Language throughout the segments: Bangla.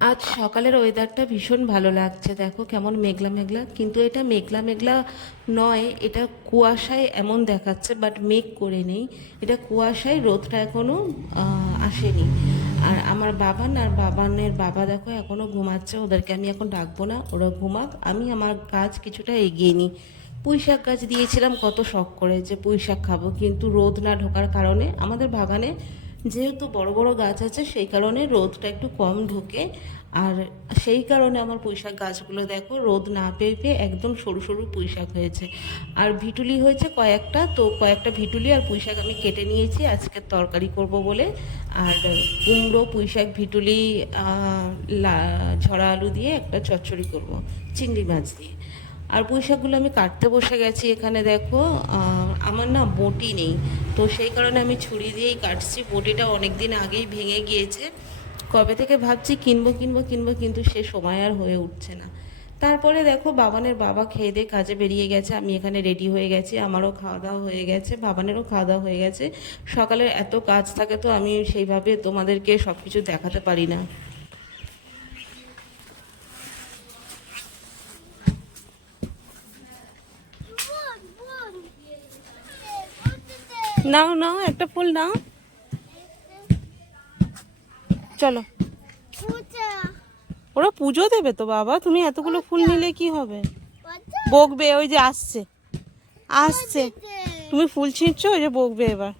আজ সকালের ওয়েদারটা ভীষণ ভালো লাগছে, দেখো কেমন মেঘলা মেঘলা, কিন্তু এটা মেঘলা মেঘলা নয়, এটা কুয়াশায় এমন দেখাচ্ছে, বাট মেঘ করে নেই, এটা কুয়াশায়, রোদটা এখনও আসেনি। আর আমার বাবান আর বাবানের বাবা দেখো এখনও ঘুমাচ্ছে, ওদেরকে আমি এখন ডাকবো না, ওরা ঘুমাক, আমি আমার কাজ কিছুটা এগিয়ে নিই। পুঁই শাক গাছ দিয়েছিলাম কত শখ করে যে পুঁই শাক খাবো, কিন্তু রোদ না ঢোকার কারণে আমাদের বাগানে যেহেতু বড় বড় গাছ আছে সেই কারণে রোদটা একটু কম ঢোকে। আর সেই কারণে আমার পুঁইশাক গাছগুলো দেখো রোদ না পেয়ে পেয়ে একদম সরু সরু পুঁইশাক হয়েছে। আর ভিটুলি হয়েছে কয়েকটা, তো কয়েকটা ভিটুলি আর পুঁইশাক আমি কেটে নিয়েছি আজকে তরকারি করব বলে। আর কুমড়ো পুঁইশাক ভিটুলি ঝরা আলু দিয়ে একটা চচ্চড়ি করব চিংড়ি মাছ দিয়ে। আর পুঁইশাকগুলো আমি কাটতে বসে গেছি, এখানে দেখো আমার না বটি নেই, তো সেই কারণে আমি ছুরি দিয়েই কাটছি, বটিটা অনেক দিন আগেই ভেঙে গিয়েছে, কবে থেকে ভাবছি কিনবো কিনবো কিনবো, কিন্তু সে সময় আর হয়ে উঠছে না। তারপরে দেখো বাবানের বাবা খেয়ে দিয়ে কাজে বেরিয়ে গেছে, আমি এখানে রেডি হয়ে গেছি, আমারও খাওয়া দাওয়া হয়ে গেছে, বাবানেরও খাওয়া দাওয়া হয়ে গেছে। সকালের এত কাজ থাকে তো আমি সেইভাবে তোমাদেরকে সব কিছু দেখাতে পারি না। নাও নাও একটা ফুল নাও, চলো। ওরা পুজো দেবে তো বাবা, তুমি এতগুলো ফুল নিলে কি হবে? বকবে, ওই যে আসছে আসছে, তুমি ফুল ছিঁড়ছো, ওই যে বকবে এবার,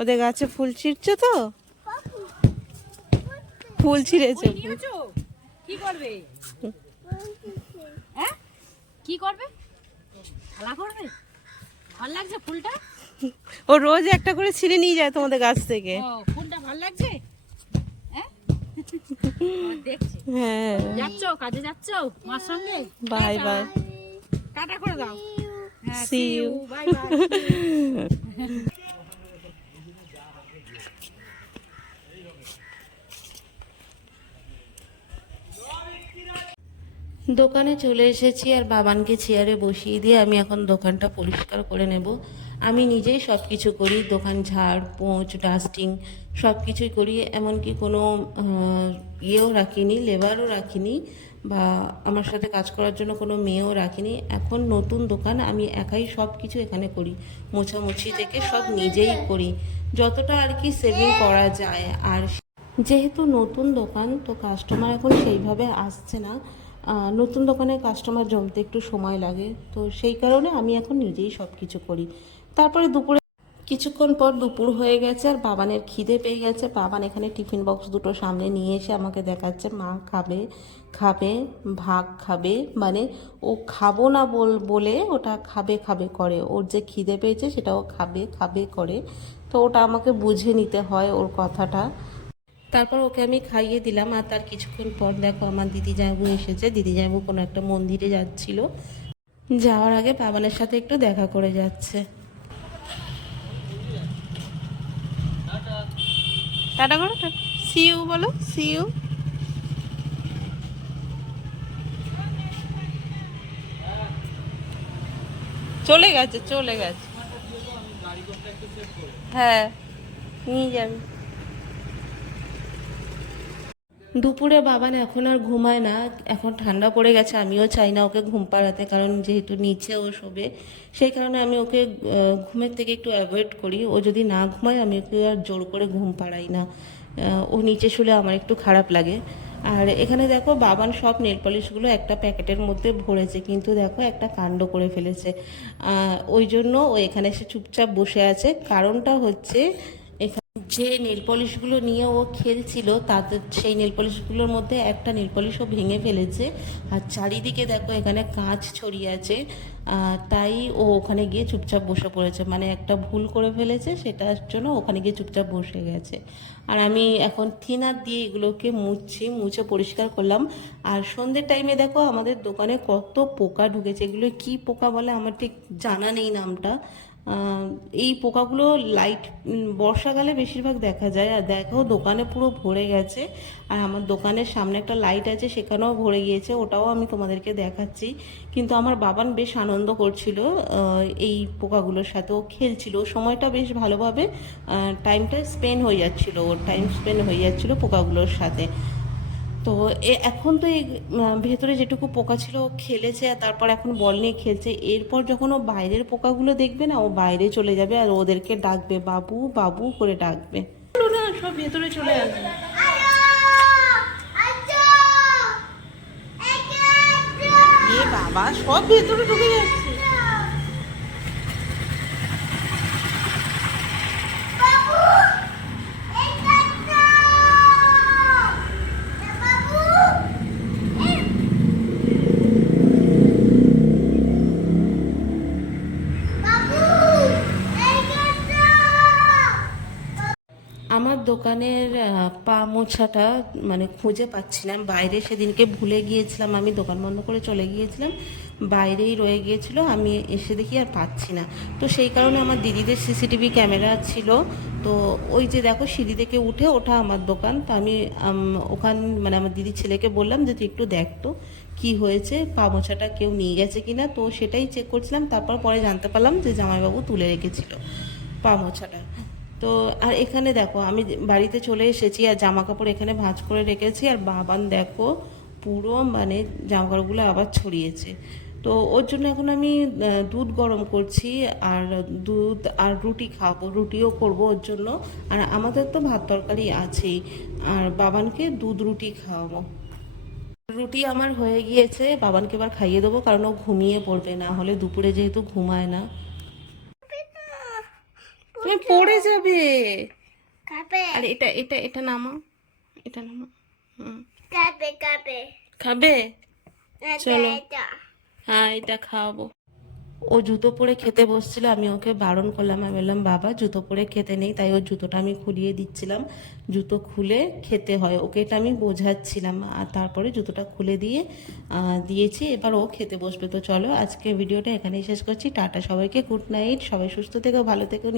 ওদের গাছে ফুল ছিঁড়ছো তো, ফুল ছিঁড়েছে। কি করবে? হ্যাঁ কি করবে? খেলা করবে? ভাল লাগছে ফুলটা? ও রোজ একটা করে ছিঁড়ে নিয়ে যায় তোমাদের গাছ থেকে। ফুলটা ভাল লাগছে? হ্যাঁ দেখছি। হ্যাঁ, যাচ্ছ কাজে, যাচ্ছ মার সঙ্গে? বাই বাই, টাটা করে দাও। হ্যাঁ সি ইউ, বাই বাই। দোকানে চলে এসেছি আর বাবানকে চেয়ারে বসিয়ে দিয়ে আমি এখন দোকানটা পরিষ্কার করে নেব। আমি নিজেই সব কিছু করি, দোকান ঝাড় পোঁছ ডাস্টিং সব কিছুই করি, এমনকি কোনো ইয়েও রাখিনি, লেবারও রাখিনি, বা আমার সাথে কাজ করার জন্য কোনো মেয়েও রাখিনি। এখন নতুন দোকান, আমি একাই সব কিছু এখানে করি, মোছামুছি থেকে সব নিজেই করি, যতটা আর কি সেভিং করা যায়। আর যেহেতু নতুন দোকান তো কাস্টমার এখন সেইভাবে আসছে না, নতুন দোকানে কাস্টমার জমতে একটু সময় লাগে, তো সেই কারণে আমি এখন নিজেই সব কিছু করি। তারপরে দুপুরে কিছুক্ষণ পর দুপুর হয়ে গেছে আর বাবানের খিদে পেয়ে গেছে, বাবান এখানে টিফিন বক্স দুটো সামনে নিয়ে এসে আমাকে দেখাচ্ছে মা খাবে খাবে, ভাগ খাবে, মানে ও খাবো না বলে ওটা খাবে খাবে করে, ওর যে খিদে পেয়েছে সেটা ও খাবে খাবে করে, তো ওটা আমাকে বুঝে নিতে হয় ওর কথাটা। তারপর ওকে আমি খাইয়ে দিলাম, আর তার কিছুক্ষণ পর দেখো আমার দিদি জামাইবু এসেছে, দিদি জামাইবু কোনো একটা মন্দিরে যাচ্ছিল, যাওয়ার আগে বাবানের সাথে একটু দেখা করে যাচ্ছে। টাটা করো, সি ইউ বলো, সি ইউ। চলে গেছে চলে গেছে, হ্যাঁ নিয়ে যাবি। দুপুরে বাবান এখন আর ঘুমায় না, এখন ঠান্ডা পড়ে গেছে, আমিও চাই না ওকে ঘুম পাড়াতে, কারণ যেহেতু নিচে ও শোবে, সেই কারণে আমি ওকে ঘুমের থেকে একটু অ্যাভয়েড করি, ও যদি না ঘুমায় আমি ওকে আর জোর করে ঘুম পাড়াই না, ও নিচে শুলে আমার একটু খারাপ লাগে। আর এখানে দেখো বাবান সব নেল পলিশগুলো একটা প্যাকেটের মধ্যে ভরেছে, কিন্তু দেখো একটা কাণ্ড করে ফেলেছে, ওই জন্য ও এখানে এসে চুপচাপ বসে আছে। কারণটা হচ্ছে যে নেল পলিশগুলো নিয়ে ও খেলছিল তাদের সেই নেল পলিশগুলোর মধ্যে একটা নেল পলিশও ভেঙে ফেলেছে, আর চারিদিকে দেখো এখানে কাঁচ ছড়িয়ে আছে, তাই ও ওখানে গিয়ে চুপচাপ বসে পড়েছে, মানে একটা ভুল করে ফেলেছে সেটার জন্য ওখানে গিয়ে চুপচাপ বসে গেছে। আর আমি এখন থিনার দিয়ে এগুলোকে মুছে পরিষ্কার করলাম। আর সন্ধ্যের টাইমে দেখো আমাদের দোকানে কত পোকা ঢুকেছে, এগুলো কি পোকা বলে আমার ঠিক জানা নেই নামটা। এই পোকাগুলো লাইট বর্ষাকালে বেশিরভাগ দেখা যায়, আর দেখো দোকানে পুরো ভরে গেছে, আর আমার দোকানের সামনে একটা লাইট আছে সেখানেও ভরে গিয়েছে, ওটাও আমি তোমাদেরকে দেখাচ্ছি। কিন্তু আমার বাবান বেশ আনন্দ করছিল এই পোকাগুলোর সাথে, ও খেলছিল, সময়টা বেশ ভালোভাবে টাইমটা স্পেন্ড হয়ে যাচ্ছিলো, ওর টাইম স্পেন্ড হয়ে যাচ্ছিলো পোকাগুলোর সাথে। তো এখন তো এই ভেতরে যেটুকু পোকা ছিল ও খেলেছে আর তারপর এখন বল নিয়ে খেলছে। এরপর যখন ও বাইরের পোকাগুলো দেখবে না, ও বাইরে চলে যাবে আর ওদেরকে ডাকবে, বাবু বাবু করে ডাকবে। চলো না, সব ভেতরে চলে আসবে। এ বাবা, সব ভেতরে ঢুকে যাচ্ছে। আমার দোকানের পা মোছাটা মানে খুঁজে পাচ্ছিলাম বাইরে, সেদিনকে ভুলে গিয়েছিলাম, আমি দোকান বন্ধ করে চলে গিয়েছিলাম, বাইরেই রয়ে গিয়েছিল, আমি এসে দেখি আর পাচ্ছি না। তো সেই কারণে আমার দিদিদের সিসিটিভি ক্যামেরা ছিল, তো ওই যে দেখো সিঁড়ি থেকে উঠে ওঠা আমার দোকান, তো আমি ওখান মানে আমার দিদির ছেলেকে বললাম যে তুই একটু দেখ তো কী হয়েছে, পা মোছাটা কেউ নিয়ে গেছে কিনা। তো সেটাই চেক করছিলাম, তারপর পরে জানতে পারলাম যে জামাইবাবু তুলে রেখেছিল পা মোছাটা। তো আর এখানে দেখো আমি বাড়িতে চলে এসেছি আর জামা কাপড় এখানে ভাঁজ করে রেখেছি, আর বাবান দেখো পুরো মানে জামা কাপড়গুলো আবার ছড়িয়েছে। তো ওর জন্য এখন আমি দুধ গরম করছি, আর দুধ আর রুটি খাওয়াবো, রুটিও করব ওর জন্য। আর আমাদের তো ভাত তরকারি আছেই, আর বাবানকে দুধ রুটি খাওয়াবো। রুটি আমার হয়ে গিয়েছে, বাবানকে এবার খাইয়ে দেবো, কারণ ও ঘুমিয়ে পড়বে, না হলে দুপুরে যেহেতু ঘুমায় না। তুমি পড়ে যাবে। আর এটা এটা এটা নামাও, এটা নামাও। হুম, খাবে? চলো, হ্যাঁ এটা খাওয়াবো। ও জুতো পরে খেতে বসছিল, আমি ওকে বারণ করলাম, আমি বললাম বাবা জুতো পরে খেতে নেই, তাই ওর জুতোটা আমি খুলিয়ে দিচ্ছিলাম, জুতো খুলে খেতে হয় ওকে, এটা আমি বোঝাচ্ছিলাম। আর তারপরে জুতোটা খুলে দিয়ে দিয়েছি, এবার ও খেতে বসবে। তো চলো আজকে ভিডিওটা এখানেই শেষ করছি, টাটা সবাইকে, গুড নাইট, সবাই সুস্থ থেকো, ভালো থেকো।